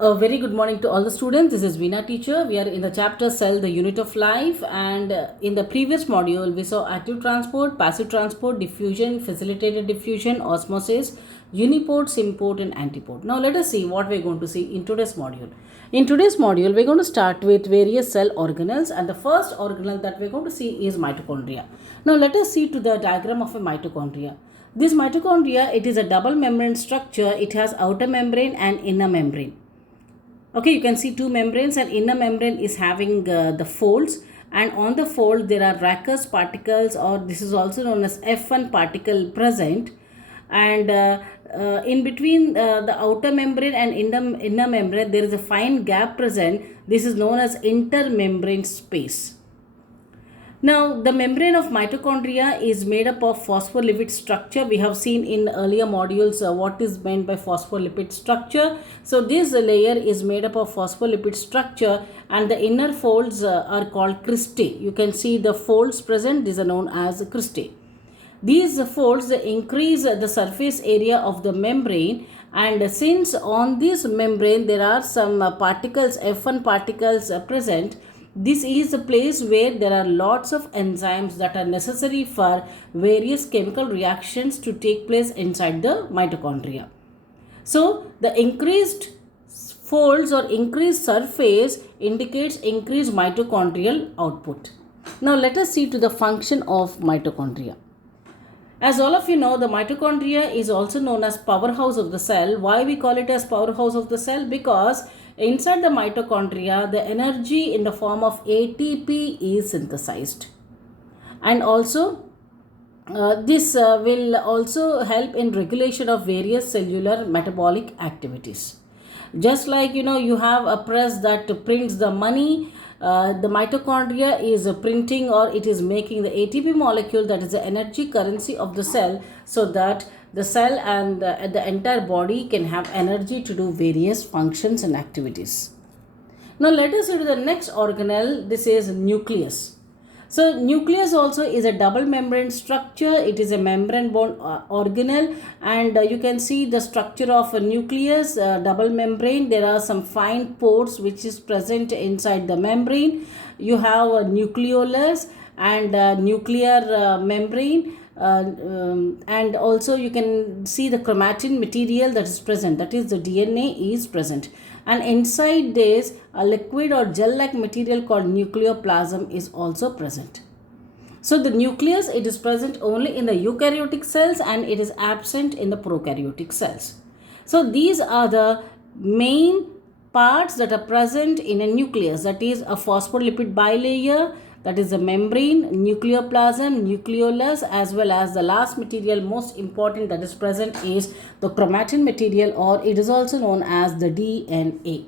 A very good morning to all the students. This is Veena teacher. We are in the chapter Cell, the Unit of Life, and in the previous module we saw active transport, passive transport, diffusion, facilitated diffusion, osmosis, uniport, symport, and antiport. Now let us see what we're going to see in today's module. In today's module, we're going to start with various cell organelles, and the first organelle that we're going to see is mitochondria. Now let us see to the diagram of a mitochondria. This mitochondria, it is a double membrane structure. It has outer membrane and inner membrane. Okay, you can see two membranes, and inner membrane is having the folds, and on the fold there are Rackus particles, or this is also known as F1 particle present, and in between the outer membrane and inner membrane there is a fine gap present. This is known as intermembrane space. Now, the membrane of mitochondria is made up of phospholipid structure. We have seen in earlier modules what is meant by phospholipid structure. So, this layer is made up of phospholipid structure, and the inner folds are called cristae. You can see the folds present. These are known as cristae. These folds increase the surface area of the membrane, and since on this membrane there are some particles, F1 particles present, this is a place where there are lots of enzymes that are necessary for various chemical reactions to take place inside the mitochondria. So, the increased folds or increased surface indicates increased mitochondrial output. Now, let us see to the function of mitochondria. As all of you know, the mitochondria is also known as powerhouse of the cell. Why we call it as powerhouse of the cell? Because inside the mitochondria, the energy in the form of ATP is synthesized. And also, this will also help in regulation of various cellular metabolic activities. Just like you have a press that prints the money, the mitochondria is printing, or it is making the ATP molecule, that is the energy currency of the cell, so that the cell and the entire body can have energy to do various functions and activities. Now let us see to the next organelle. This is nucleus. So nucleus also is a double membrane structure. It is a membrane bound organelle, and you can see the structure of a nucleus, double membrane. There are some fine pores which is present inside the membrane. You have a nucleolus and nuclear membrane. And also you can see the chromatin material that is present, that is the DNA is present, and inside this a liquid or gel like material called nucleoplasm is also present. So the nucleus, it is present only in the eukaryotic cells and it is absent in the prokaryotic cells. So these are the main parts that are present in a nucleus, that is a phospholipid bilayer, that is the membrane, nucleoplasm, nucleolus, as well as the last material most important that is present is the chromatin material, or it is also known as the DNA.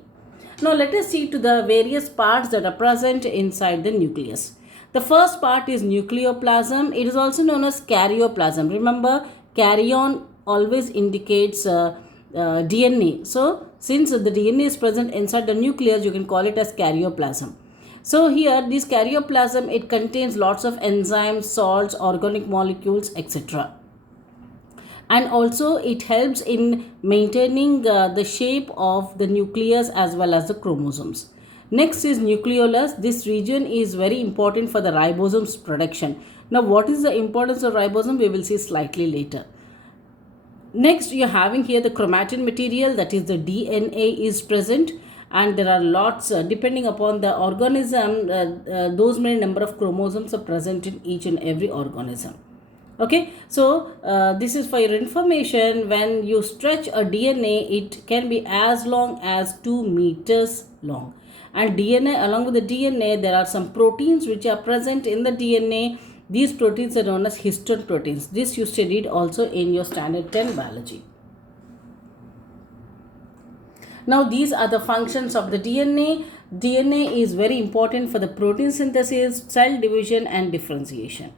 Now let us see to the various parts that are present inside the nucleus. The first part is nucleoplasm. It is also known as karyoplasm. Remember, karyon always indicates DNA. So since the DNA is present inside the nucleus, you can call it as karyoplasm. So here this karyoplasm, it contains lots of enzymes, salts, organic molecules, etc. And also it helps in maintaining the shape of the nucleus as well as the chromosomes. Next is nucleolus. This region is very important for the ribosomes production. Now what is the importance of ribosome? We will see slightly later. Next, you are having here the chromatin material, that is the DNA is present, and there are lots depending upon the organism, those many number of chromosomes are present in each and every organism. Okay, so this is for your information. When you stretch a DNA, it can be as long as 2 meters long, and DNA, along with the DNA, there are some proteins which are present in the DNA. These proteins are known as histone proteins. This you studied also in your standard 10 biology. Now these are the functions of the DNA. DNA is very important for the protein synthesis, cell division and differentiation.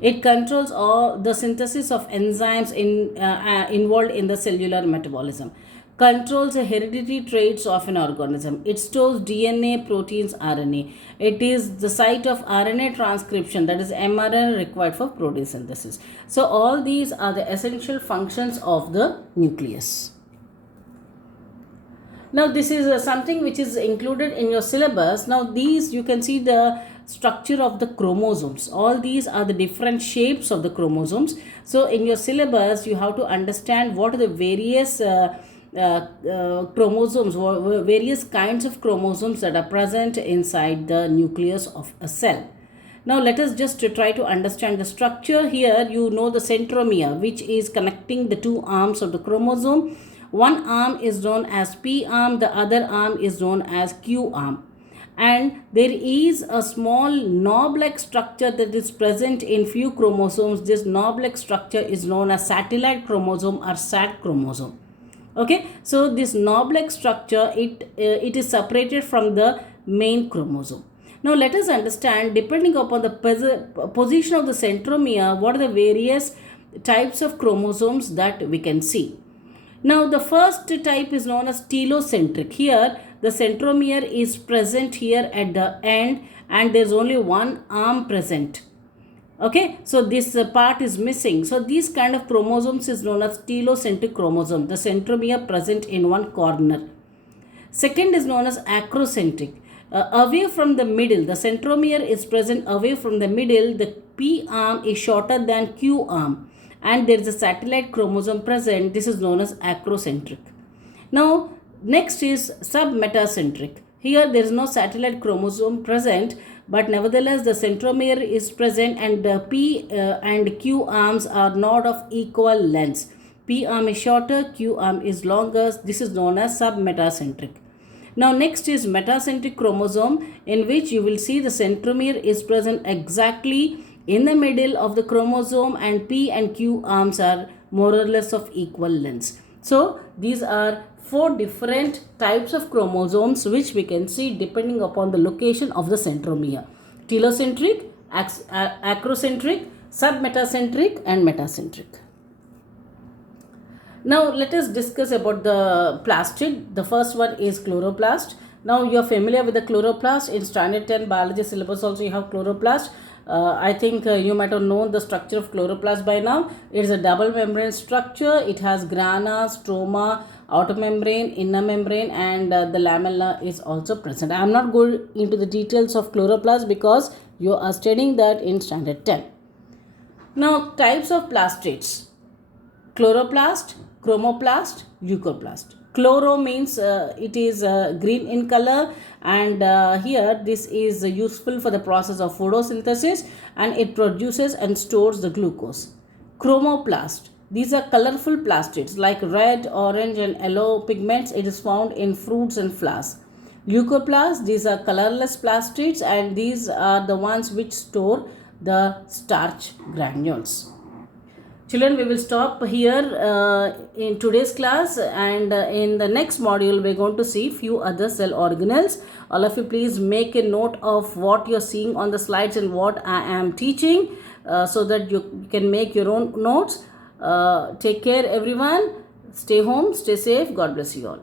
It controls all the synthesis of enzymes involved in the cellular metabolism. Controls the hereditary traits of an organism. It stores DNA, proteins, RNA. It is the site of RNA transcription, that is mRNA required for protein synthesis. So all these are the essential functions of the nucleus. Now this is something which is included in your syllabus. Now these, you can see the structure of the chromosomes. All these are the different shapes of the chromosomes. So in your syllabus you have to understand what are the various chromosomes, various kinds of chromosomes that are present inside the nucleus of a cell. Now let us just try to understand the structure. Here you know the centromere, which is connecting the two arms of the chromosome. One arm is known as P arm, the other arm is known as Q arm. And there is a small knob-like structure that is present in few chromosomes. This knob-like structure is known as satellite chromosome or SAT chromosome. Okay, so this knob-like structure, it is separated from the main chromosome. Now let us understand, depending upon the position of the centromere, what are the various types of chromosomes that we can see. Now the first type is known as telocentric. Here the centromere is present here at the end and there is only one arm present. Okay, so this part is missing. So these kind of chromosomes is known as telocentric chromosome. The centromere present in one corner. Second is known as acrocentric. Away from the middle, the centromere is present away from the middle. The P arm is shorter than Q arm and there is a satellite chromosome present. This is known as acrocentric. Now next is submetacentric. Here there is no satellite chromosome present, but nevertheless the centromere is present and the P and Q arms are not of equal lengths. P arm is shorter, Q arm is longer. This is known as submetacentric. Now next is metacentric chromosome, in which you will see the centromere is present exactly in the middle of the chromosome and P and Q arms are more or less of equal lengths. So these are 4 different types of chromosomes which we can see depending upon the location of the centromere: telocentric, acrocentric, submetacentric and metacentric. Now let us discuss about the plastid. The first one is chloroplast. Now you are familiar with the chloroplast. In standard 10 biology syllabus also you have chloroplast. I think you might have known the structure of chloroplast by now. It is a double membrane structure. It has grana, stroma, outer membrane, inner membrane, and the lamella is also present. I am not going into the details of chloroplast because you are studying that in standard 10. Now types of plastids: chloroplast, chromoplast, leucoplast. Chloro means it is green in color, and here this is useful for the process of photosynthesis and it produces and stores the glucose. Chromoplast, these are colorful plastids like red, orange and yellow pigments. It is found in fruits and flowers. Leucoplast, these are colorless plastids and these are the ones which store the starch granules. Children, we will stop here in today's class, and in the next module we are going to see few other cell organelles. All of you please make a note of what you are seeing on the slides and what I am teaching so that you can make your own notes. Take care everyone. Stay home, stay safe. God bless you all.